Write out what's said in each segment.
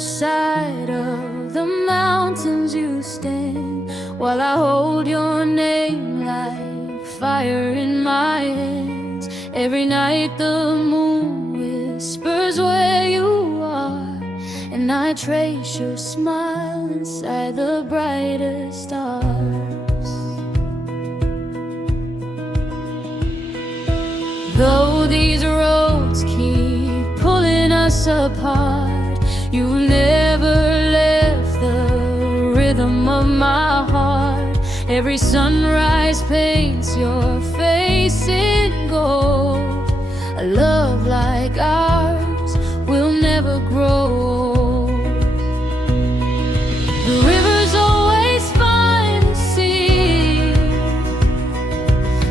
side of the mountains you stand, while I hold your name like fire in my hands. Every night the moon whispers where you are, and I trace your smile inside the brightest stars. Though these roads keep pulling us apart, you never left the rhythm of my heart. Every sunrise paints your face in gold. A love like ours will never grow old. The rivers always find the sea,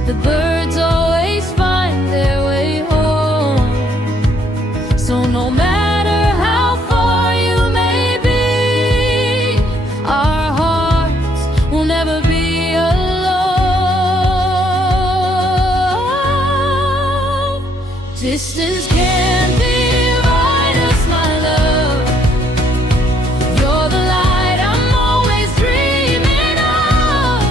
the birds always find their way home. So no matter how far you may be, our hearts will never be alone. Distance can't divide us, my love. You're the light I'm always dreaming of.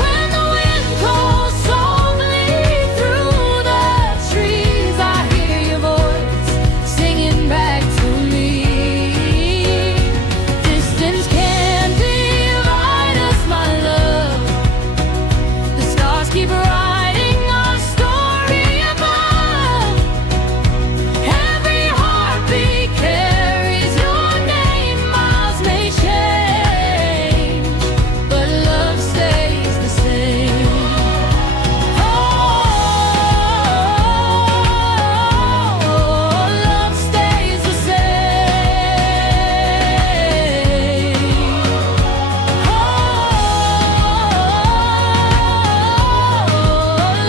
When the wind calls softly through the trees, I hear your voice singing back to me. Distance can't divide us, my love. The stars keep writing our story above. Every heartbeat carries your name. Miles may change, but love stays the same. Oh, love stays the same. Oh,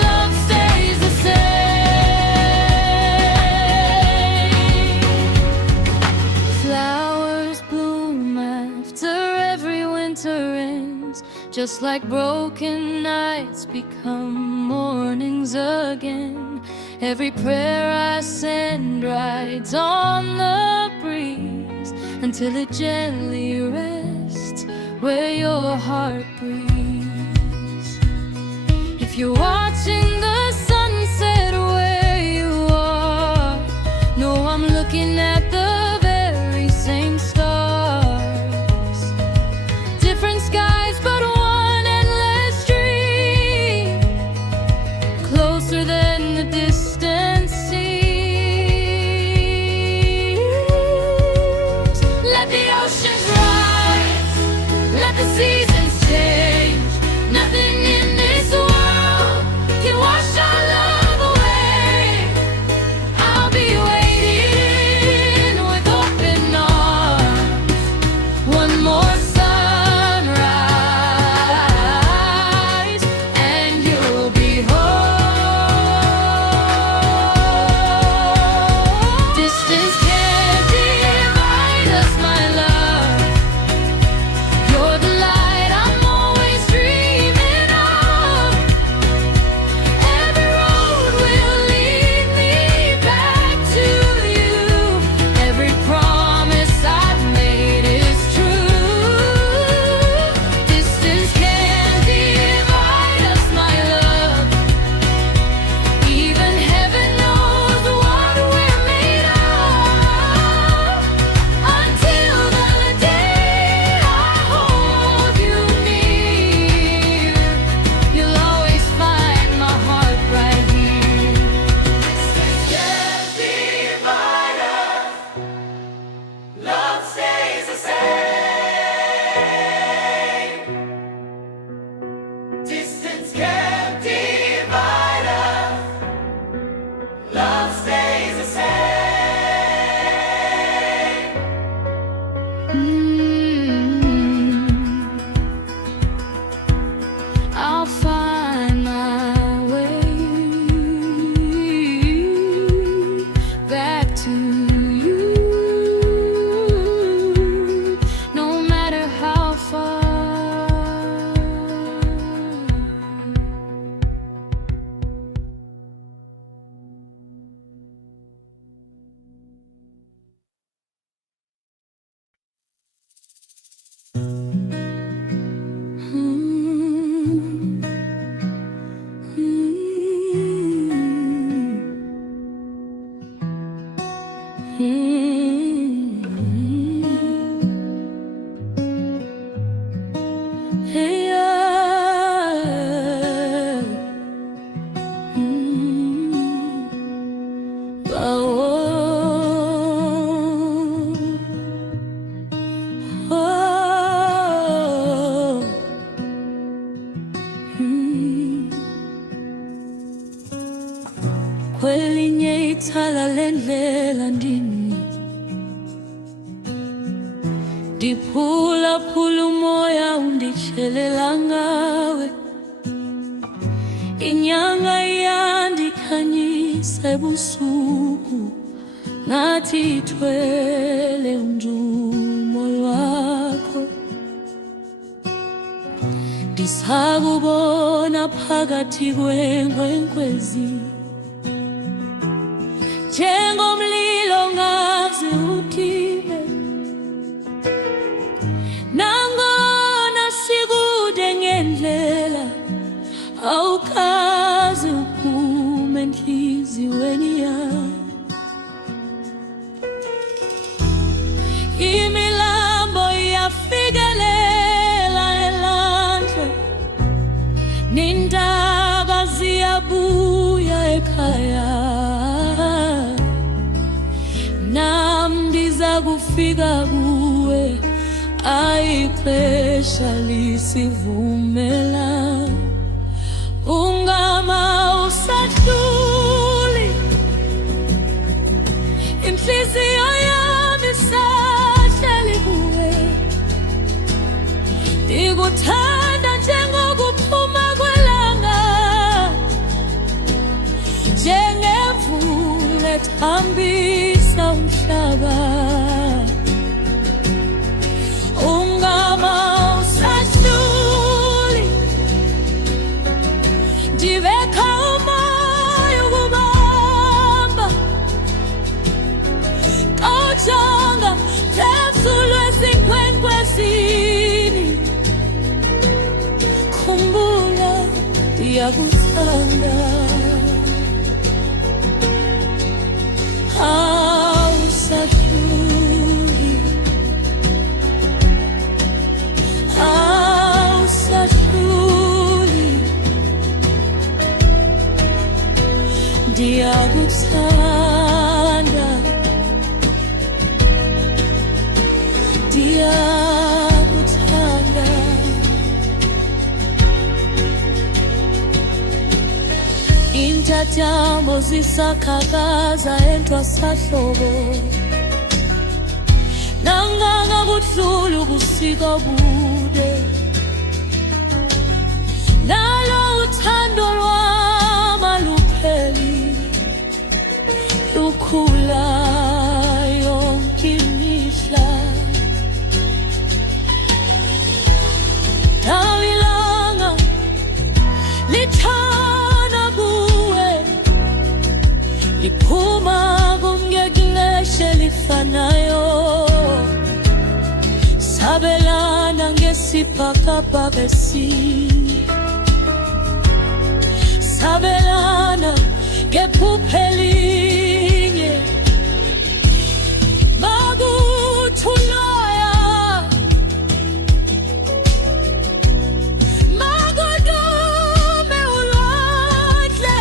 love stays the same. Flowers bloom after every winter ends, just like broken nights become mornings again. Every prayer I send rides on the breeze until it gently rests where your heart breathes. If you're watching the sunset where you are, know I'm looking at the very same stars. Different skies, but one endless dream, closer than the distant seas. Let the oceans rise, let the seasons change. Nothing in this world can kwelinye ithala lendlela ndini, ndiphulaphula umoya unditshelela ngawe. Inyanga yandikhanyisa ebusuku, ngathi ithwele undumo lwakho. Ndisakubona phakathi kweenkwenkwezi, njengomlilo ngaze ukhime. Nangona sikude ngendlela, awukaze uphume enhliziyweni yami. Imilambo iyafikelela elandle, nindaba ziyabuya ekhaya. Nami ndizakufika kuwe, ayixesha lisivumela. Ungama usadluli, inhliziyo yami isahleli kuwe. Ndikuthanda njengokuphuma kwelanga, njengemvula ethambisa umhlaba. Ungama usadluli, ndibeka umoya ukubamba. Qotshanga phezulu ezinkwenkwezini, khumbula ndiyakuthanda. Awusadluli, awusadluli, ndiyakuthanda, ndiyakuthanda. Intyatyambo zisakhakaza entwasahlobo, nanganga budlula ubusika obude. Nalo uthando lwam alupheli, lukhula yonke imihla. Nawilanga lithana kuwe, liphuma kumngexesha elifanayo. Sabelana ngesibhakabhaka esinye, sabelana ngephupha elinye. Makuthi uloya, makudume ulwandle,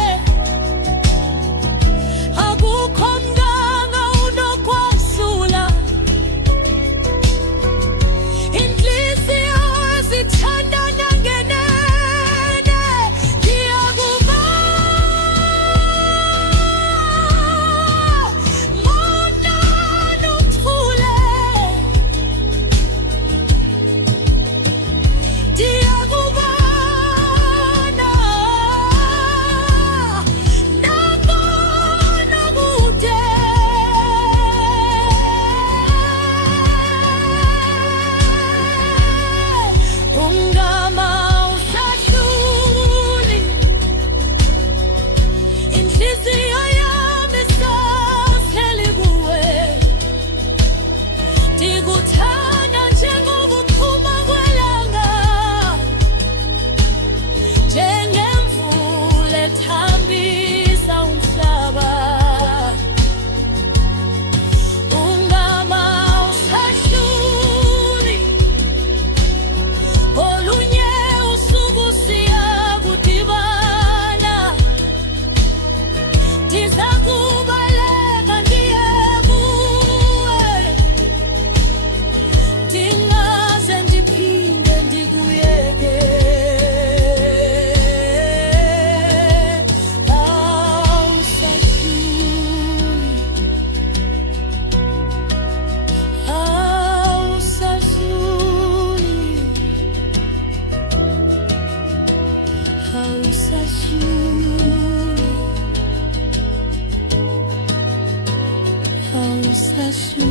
akukho mnganga unokwasula inhliziyo ezithandana ngenene. Ndiyakubawa Xhosa, Xhosa,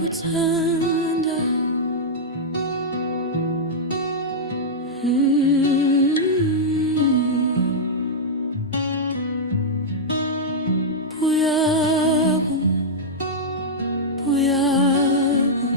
ndiyakuthanda, buyaku, buyaku.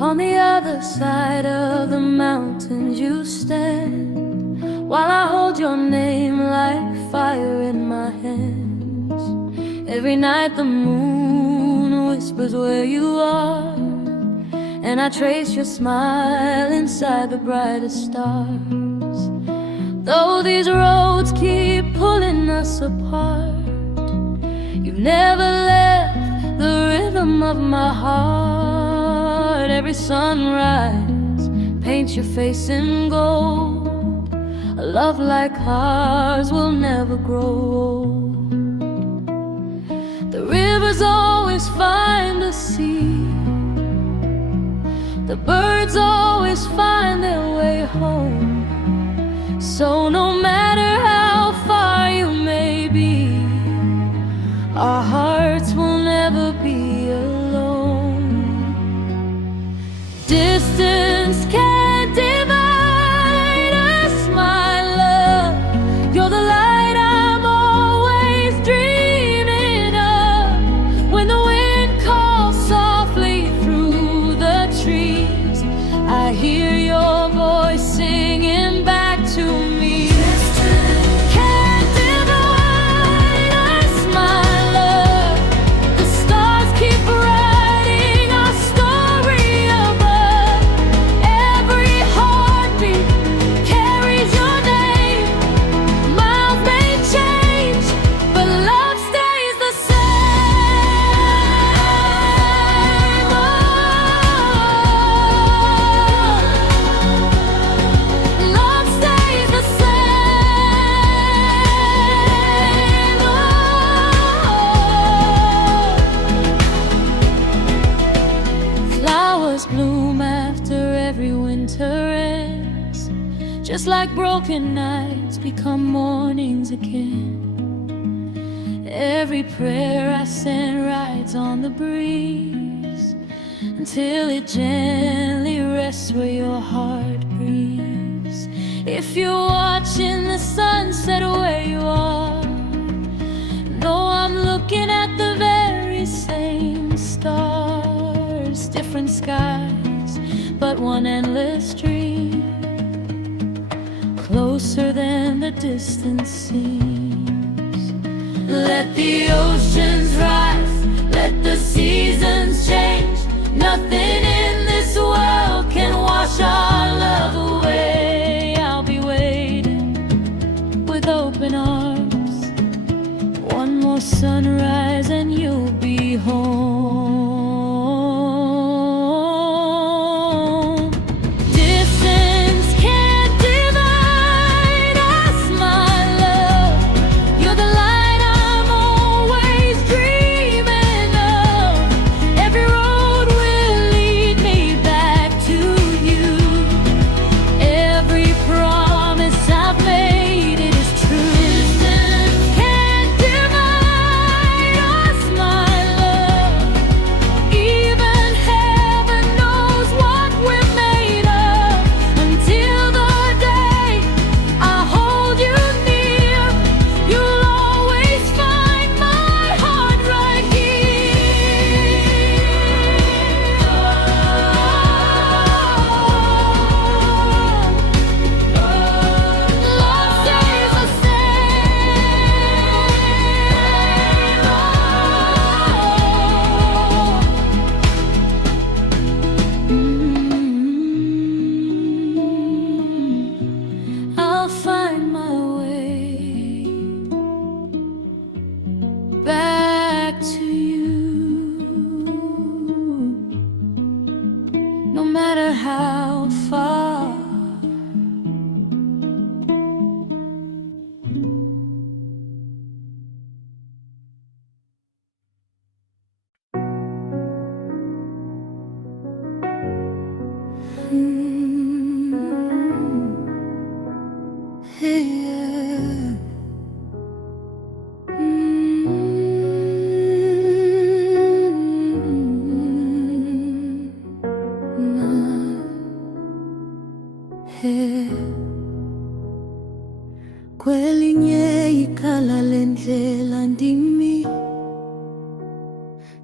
On the other side of the mountains you stand, while I hold your name like fire in my hands. Every night the moon whispers where you are, and I trace your smile inside the brightest stars. Though these roads keep pulling us apart, you've never left the rhythm of my heart. Every sunrise paints your face in gold. A love like ours will never grow old. The rivers always find the sea, the birds always find their way home. So no matter how far you may be, our hearts will never be alone. Distance can't divide us, my love. You're the light I'm always dreaming of. When the wind calls softly through the trees, I hear your voice singing back to me. Distance can't divide us, my love. The stars keep writing our story above. Every heartbeat carries your name. Miles may change, but love stays the same. Oh, love stays the same. Oh, flowers bloom after every winter ends, just like broken nights become mornings again. Every prayer I send rides on the breeze, until it gently rests where your heart breathes. If you're watching the sunset where you are, know I'm looking at the very same stars. Different skies, but one endless dream, closer than the distance seems. Let the oceans rise, let the seasons change. Nothing in this world can wash our love away. I'll be waiting with open arms. One more sunrise and you'll be home. Distance can't divide us, my love. You're the light I'm always dreaming of.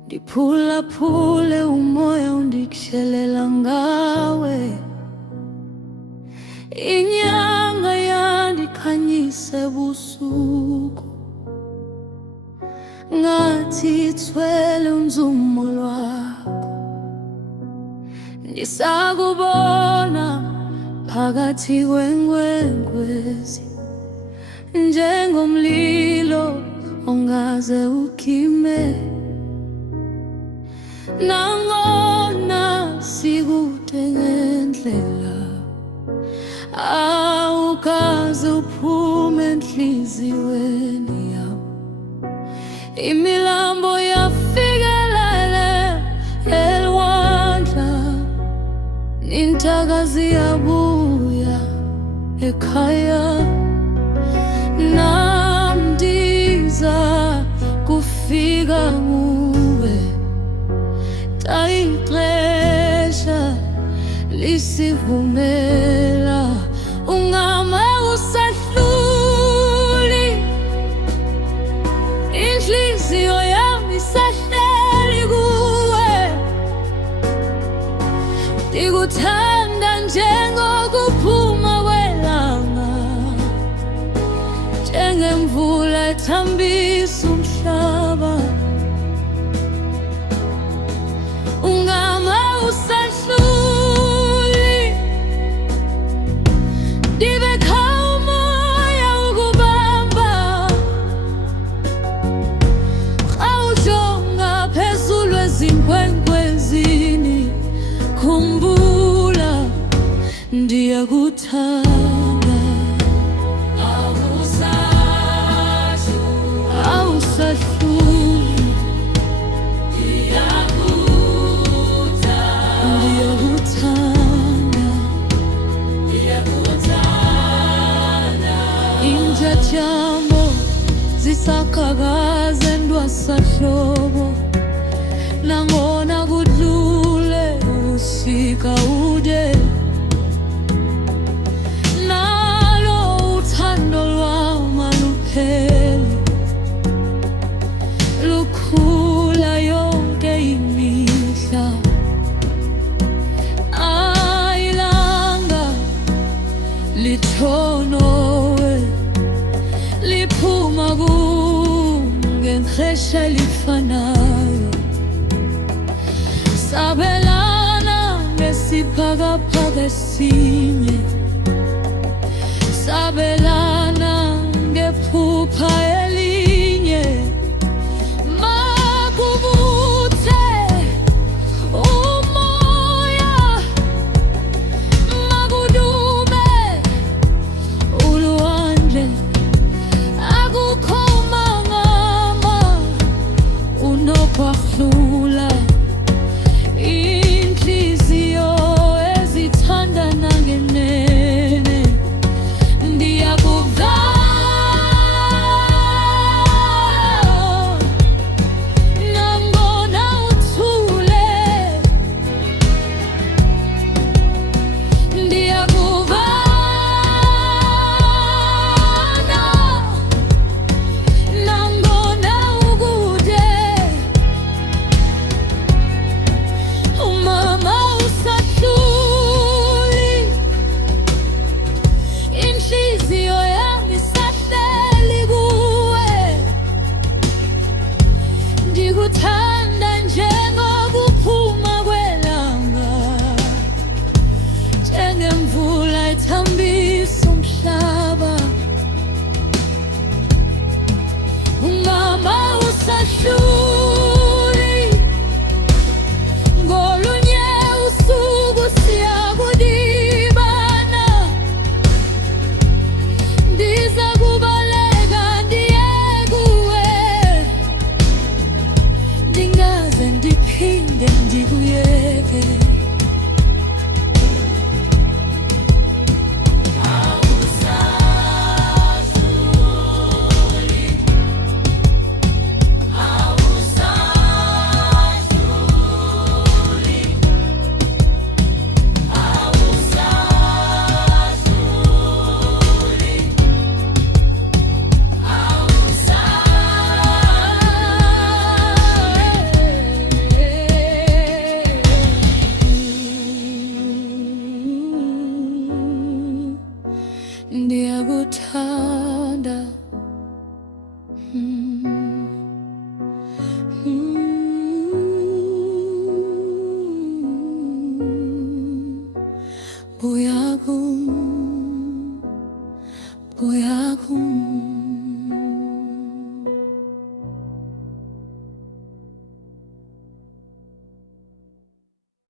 ndiphulaphule umoya undikishelela ngawe. Inyanga yandikhanyisa ebusuku, ngathi ithwele unzumo lwakho. Ndisakubona phakathi kwenkwenkwezi, njengomlilo ongaze ukhime. Nangona sikude ngendlela, awukaze uphume enhliziyweni yam. Imilambo yafikelele elwandla, intakazi yabuya ekhaya. Nam ndiza kufika kuwe, xa ixesha lisivumela. Ungama usahluli, inhliziyo yami isahleli kuwe. Ndikuthanda njengokuphuma kwelanga, njengemvula ethambisa umhlaba. Ungama usahluli, ndibekha umoya ukubamba. Xa ujonga phezulu ezinkwenkwezini, khumbula ndiyakuthanda. Awusahluli, ndiyakuthanda. Intyatyambo zisaqhakaza entwasahlobo, nangona kudlule ubusika ude. Nalo uthando lwam alupheli, lukhula yonke imihla. Ayilanga lithonowe, liphuma kum ngexesha elifanayo. Sabelana ngesiphakaphaka esinye, sabelana ngephupha elinye. Makubuthe umoya, makudume ulwandle, akukho mangama unokwahlula. Inhliziyo ezithandana ngenene, ndiyakuvana tanda. Buyagum, buyagum.